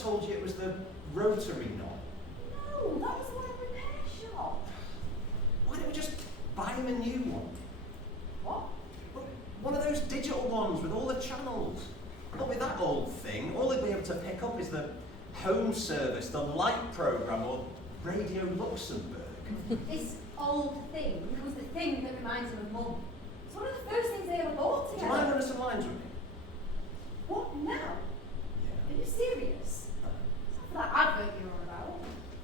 told you it was the rotary knob. No, that was the one repair shop. Why don't we just buy him a new one? What? Well, one of those digital ones with all the channels. Not with that old thing. All he'll be able to pick up is the home service, the light programme, or Radio Luxembourg. This old thing was the thing that reminds him of Mum. It's one of the first things they ever bought Do together. you mind running some lines with me? What now? Yeah. Are you serious? It's not for that advert you're on about.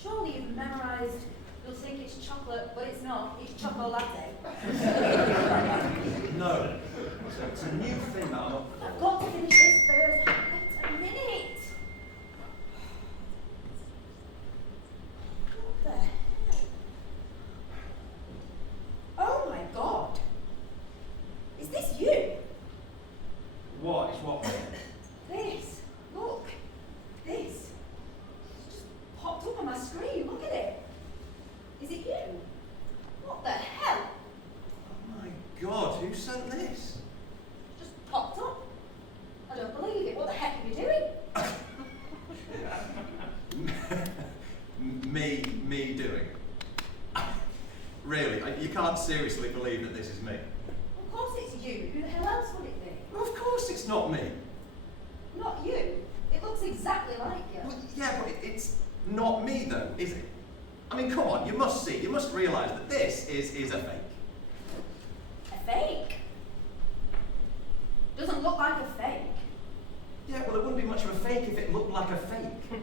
Surely you've memorised, you'll think it's chocolate, but it's not. It's chocolate latte. No. So it's a new thing that I'm up for. I've got to finish this first. Wait a minute. What the hell? Oh my God. Is this you? What? It's what? This. Look. This. It's just popped up on my screen. Look at it. Is it you? What the hell? Oh my God, who sent this? Just popped up. I don't believe it. What the heck are you doing? Me doing. Really? You can't seriously believe that this is me? Of course it's you. Who the hell else would it be? Well, of course it's not me. Not you. It looks exactly like you. Well, yeah, but it's not me though, is it? I mean, come on, you must realise that this is a fake. A fake? Doesn't look like a fake. Yeah, well, it wouldn't be much of a fake if it looked like a fake.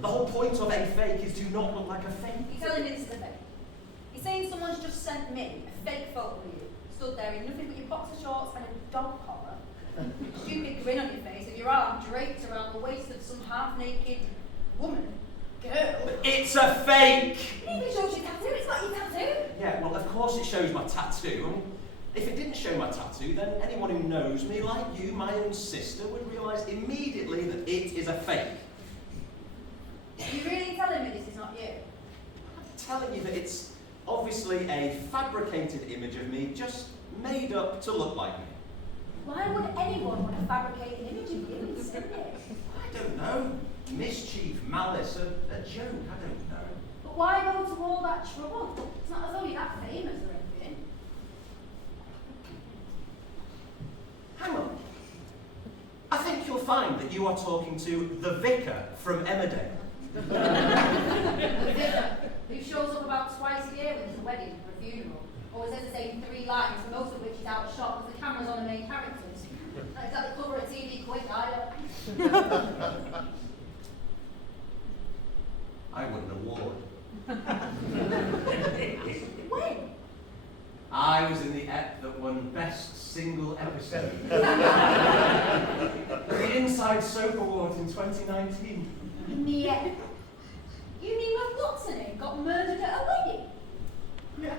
The whole point of a fake is to not look like a fake. You're telling me this is a fake? You're saying someone's just sent me a fake photo of you, stood there in nothing but your boxer shorts and a dog collar, a stupid grin on your face, and your arm draped around the waist of some half-naked woman, girl. It's a fake! It even shows your tattoo. It's not your tattoo. Yeah, well, of course it shows my tattoo. I mean, if it didn't show my tattoo, then anyone who knows me, like you, my own sister, would realise immediately that it is a fake. Are you really telling me this is not you? I'm telling you that it's obviously a fabricated image of me, just made up to look like me. Why would anyone want to fabricate an image of you and send it? I don't know. Mischief, malice, a joke, I don't know. But why go to all that trouble? It's not as though you're that famous or anything. Hang on. I think you'll find that you are talking to the vicar from Emmerdale. The vicar, who shows up about twice a year when there's a wedding or a funeral, always has to say 3 lines, most of which is out of shot because the camera's on the main characters. Not exactly cover a TV quick either. I won an award. When? I was in the ep that won Best Single Episode. The Inside Soap Awards in 2019. Yeah. You mean when what's her name got murdered at a wedding? Yeah.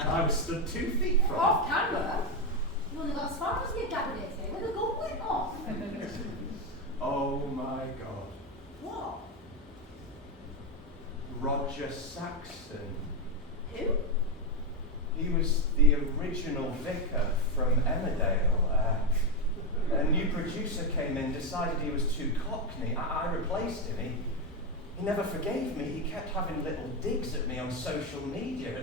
And I was stood 2 feet from Off camera? You only got as far as your cabinet thing when the gun went off. Oh my God. What? Roger Saxton. Who? He was the original vicar from Emmerdale. A new producer came in, decided he was too cockney. I replaced him. He never forgave me. He kept having little digs at me on social media.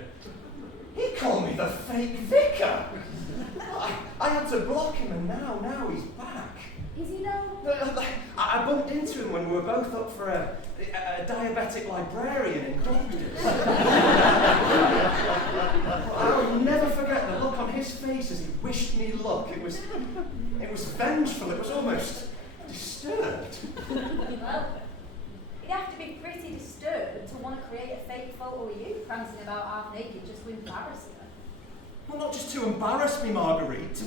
He called me the fake vicar. I had to block him, and now he's back. Is he now? I bumped into him when we were both up for a diabetic librarian in Doctors. I will never forget the look on his face as he wished me luck. It was vengeful. It was almost disturbed. Well, you'd have to be pretty disturbed to want to create a fake photo of you prancing about half naked just to embarrass her. Well, not just to embarrass me, Marguerite.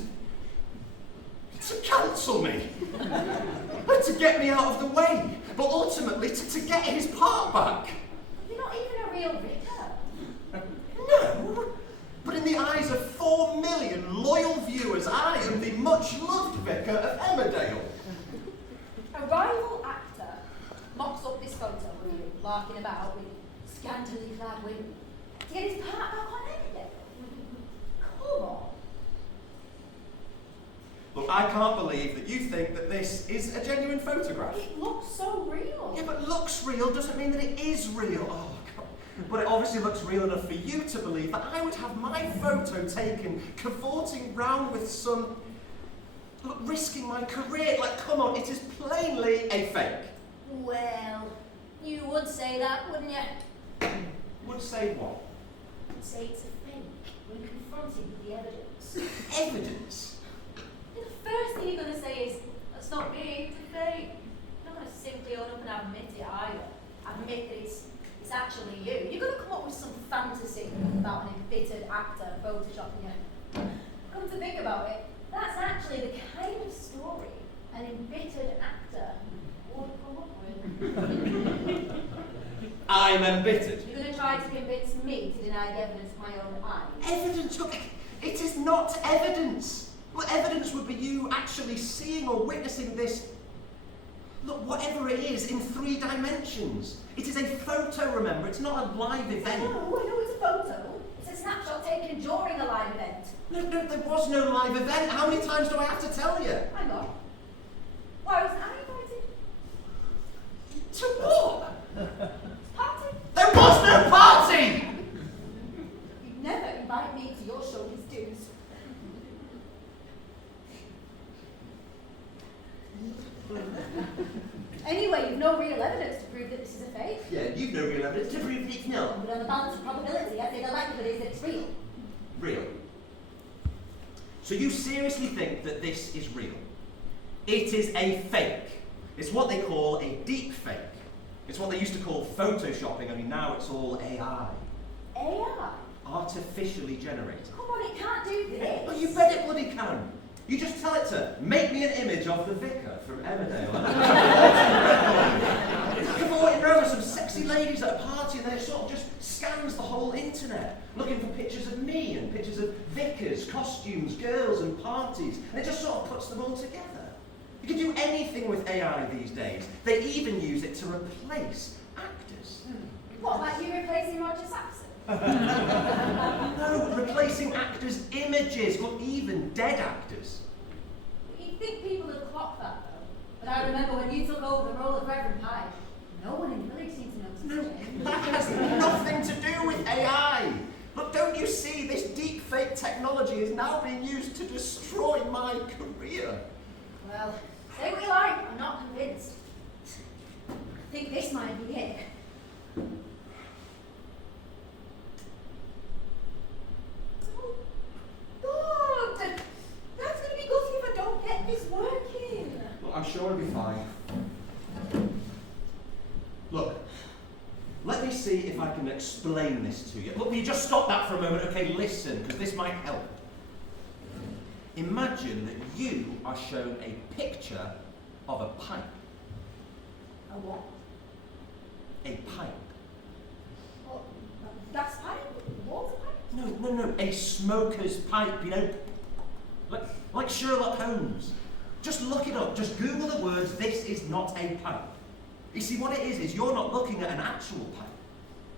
To cancel me. To get me out of the way. But ultimately to get his part back. You're not even a real vicar. No. But in the eyes of 4 million loyal viewers, I am the much-loved vicar of Emmerdale. A rival actor mocks up this photo of you larking about with scantily clad women to get his part back on Emmerdale. Come on. Look, I can't believe that you think that this is a genuine photograph. It looks so real. Yeah, but looks real doesn't mean that it is real. Oh, God. But it obviously looks real enough for you to believe that I would have my photo taken cavorting round with some... Look, risking my career. Like, come on, it is plainly a fake. Well, you would say that, wouldn't you? Would say what? You'd say it's a fake when confronted with the evidence. Evidence? And the first thing you're going to say is, that's not me, it's a fake. You're not going to simply own up and admit it either. Admit that it's actually you. You're going to come up with some fantasy about an embittered actor photoshopping you. Come to think about it, that's actually the kind of story an embittered actor would come up with. I'm embittered. You're going to try to convince me to deny the evidence of my own eyes? Evidence? Look, it is not evidence. Well, evidence would be you actually seeing or witnessing this, look, whatever it is, in 3 dimensions. It is a photo, remember, it's not a live event. I know it's a photo. It's a snapshot taken during a live event. No, there was no live event. How many times do I have to tell you? Hang on. Why wasn't I invited? To what? Party? There was no party! You never invite me to your showbiz dues. Anyway, you've no real evidence to prove that this is a fake. Yeah, you've no real evidence to prove that it's not. But on the balance of probability, I'd say the likelihood is that it's real. Real. So you seriously think that this is real? It is a fake. It's what they call a deep fake. It's what they used to call photoshopping, only now it's all AI. AI? Artificially generated. Come on, it can't do this. Well, you bet it bloody can. You just tell it to make me an image of the vicar from Emmerdale. Cavorting around with some sexy ladies at a party, and then it sort of just scans the whole internet, looking for pictures of me and pictures of vicars, costumes, girls and parties, and it just sort of puts them all together. You can do anything with AI these days. They even use it to replace actors. What, like you replacing Roger Saxon? No, replacing actors' images, or even dead actors. You'd think people would clock that, though. But I remember when you took over the role of Reverend Pike, no one in the village seemed to notice No, the change. that has nothing to do with AI. Look, don't you see this deep fake technology is now being used to destroy my career? Well, say what you like, I'm not convinced. I think this might be it. Oh, God! That's going to be gutty if I don't get this working. Look, I'm sure it'll be fine. Look, let me see if I can explain this to you. Look, will you just stop that for a moment? Okay, listen, because this might help. Imagine that you are shown a picture of a pipe. A what? A pipe. Oh, a gas pipe? Water pipe? No, a smoker's pipe, you know, like Sherlock Holmes. Just look it up, just Google the words, this is not a pipe. You see, what it is you're not looking at an actual pipe.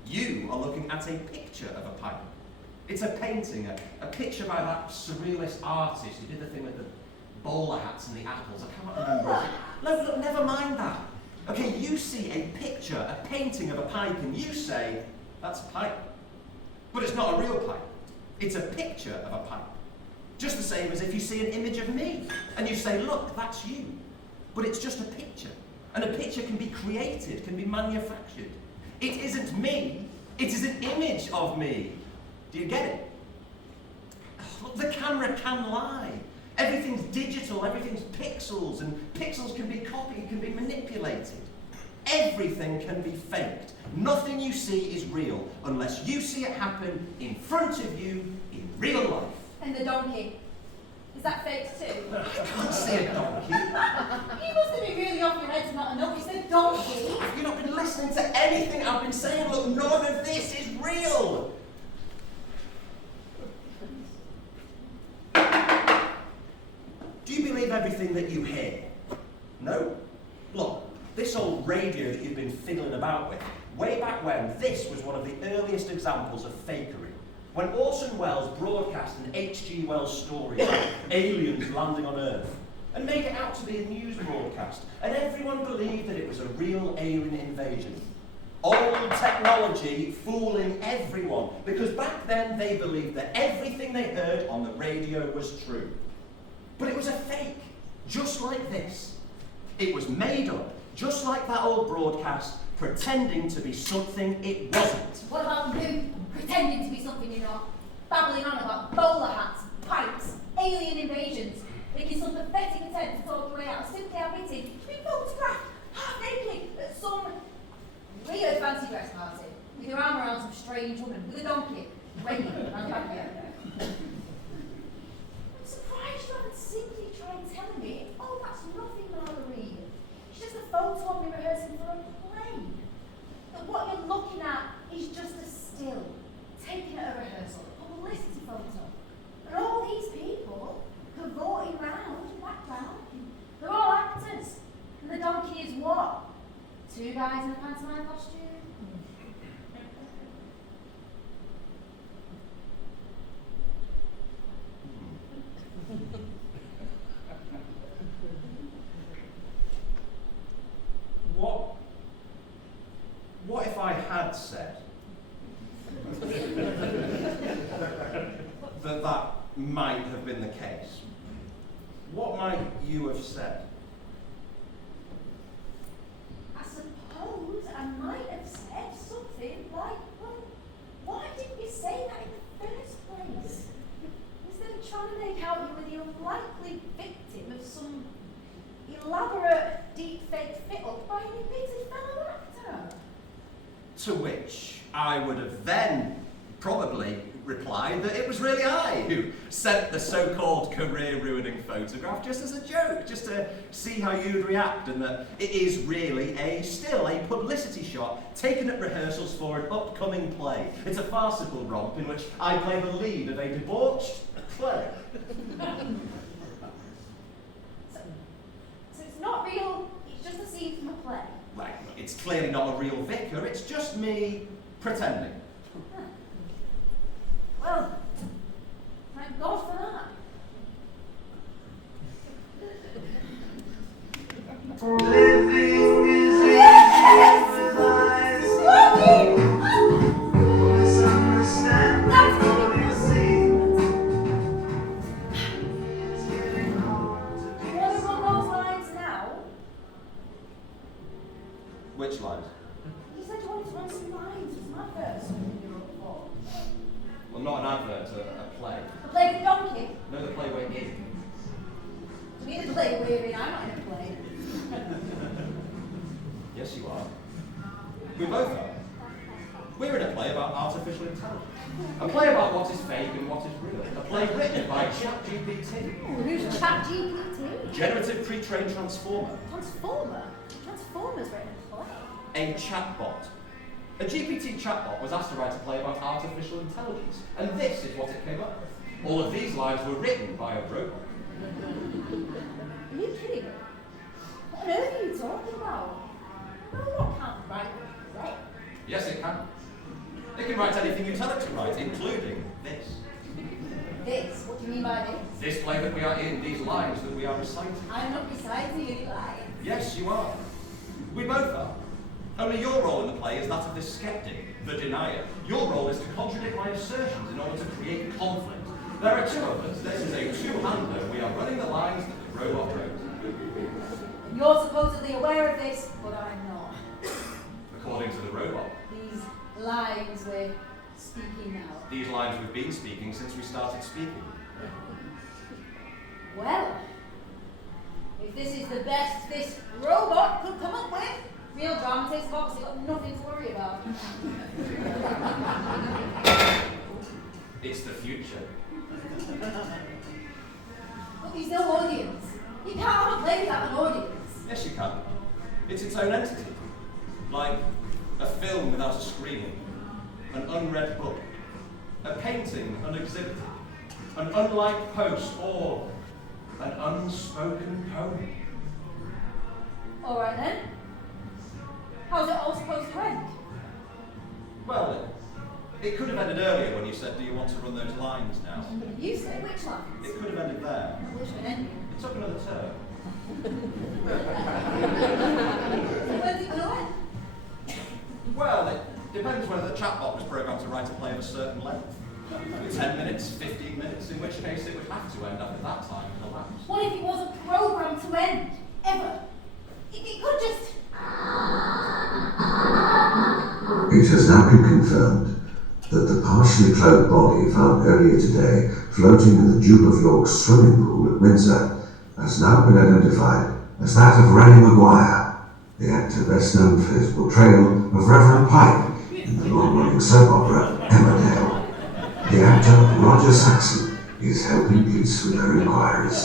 You are looking at a picture of a pipe. It's a painting, a picture by that surrealist artist who did the thing with the bowler hats and the apples. I cannot remember. Look, never mind that. Okay, you see a picture, a painting of a pipe, and you say, that's a pipe. But it's not a real pipe. It's a picture of a pipe. Just the same as if you see an image of me, and you say, look, that's you. But it's just a picture. And a picture can be created, can be manufactured. It isn't me, it is an image of me. Do you get it? Look, the camera can lie. Everything's digital, everything's pixels, and pixels can be copied, can be manipulated. Everything can be faked. Nothing you see is real unless you see it happen in front of you in real life. And the donkey. Is that fake too? I can't see a donkey. You must have been really off your head to not notice the donkey. Have you not been listening to anything I've been saying? Look, none of this is real. Do you believe everything that you hear? No? Look, this old radio that you've been fiddling about with, way back when, this was one of the earliest examples of fakery. When Orson Welles broadcast an H.G. Wells story about aliens landing on Earth, and made it out to be a news broadcast, and everyone believed that it was a real alien invasion. Old technology fooling everyone, because back then they believed that everything they heard on the radio was true. But it was a fake, just like this. It was made up, just like that old broadcast, pretending to be something it wasn't. What about you, pretending to be something you're not? Babbling on about bowler hats, pipes, alien invasions, making some pathetic attempt to talk your way out of simply admitting to being photographed half naked at some weird fancy dress party, with your arm around some strange woman with a donkey, raining around the back of you. I'm surprised you haven't simply tried telling me, oh, that's nothing, Marguerite. It's just a photo of me rehearsing for a play. That what you're looking at is just a still, taken at a rehearsal, a publicity photo. And all these people cavorting round in the background, they're all actors. And the donkey is what? Two guys in a pantomime costume? What if I had said that might have been the case? What might you have said? I suppose I might have said something like, well, why didn't you say that in the first place? Instead of trying to make out you were the unlikely victim of some elaborate deep-fake fit-up by an admitted fellow actor. To which I would have then probably replied that it was really I who sent the so-called career-ruining photograph just as a joke, just to see how you'd react, and that it is really a publicity shot taken at rehearsals for an upcoming play. It's a farcical romp in which I play the lead of a debauched play. So it's not real, it's just a scene from a play. Right, it's clearly not a real vicar, it's just me pretending. Huh. Well, thank God for that. Living is easy with eyes misunderstand all you see. It's getting hard to be You want to run those lines now? Which lines? You said you wanted to run some lines with some adverts you wrote before. Well, not an advert, a play. The play The Donkey? No, the play we're in. To me, the play we're in, I'm not in a play. Yes, you are. We both are. We're in a play about artificial intelligence. A play about what is fake and what is real. A play written by JB24. Who's ChatGPT? Generative pre-trained transformer. Transformer? Transformer's written a play. A chatbot. A GPT chatbot was asked to write a play about artificial intelligence, and this is what it came up with. All of these lines were written by a robot. Are you kidding me? What on earth are you talking about? A robot can't write a play. Yes, it can. It can write anything you tell it to write, including this. This? What do you mean by this? This play that we are in, these lines that we are reciting. I'm not reciting any lines. Yes, you are. We both are. Only your role in the play is that of the skeptic, the denier. Your role is to contradict my assertions in order to create conflict. There are two of us. This is a two-hander. We are running the lines that the robot wrote. You're supposedly aware of this, but I'm not. According to the robot. These lines we're speaking now. These lines we've been speaking since we started speaking. Well, if this is the best this robot could come up with, real dramatists have obviously got nothing to worry about. It's the future. But there's no audience. You can't have a play without an audience. Yes, you can. It's its own entity. Like a film without a screen, an unread book, a painting unexhibited, an unliked post, or an unspoken poem. Alright then. How's it all supposed to end? Well, It could have ended earlier when you said, do you want to run those lines now? You say which lines? It could have ended there. Which one ended? It took another turn. Where's it going to end? Well, it depends whether the chatbot was programmed to write a play of a certain length. 10 minutes, 15 minutes, in which case it would have to end after that time in the lapse. What if it wasn't programmed to end? Ever? It could just... It has now been confirmed that the partially clothed body found earlier today floating in the Duke of York's swimming pool at Windsor has now been identified as that of Randy Maguire, the actor best known for his portrayal of Reverend Pike in the long-running soap opera Emmerdale. The actor Roger Saxon is helping police with their inquiries.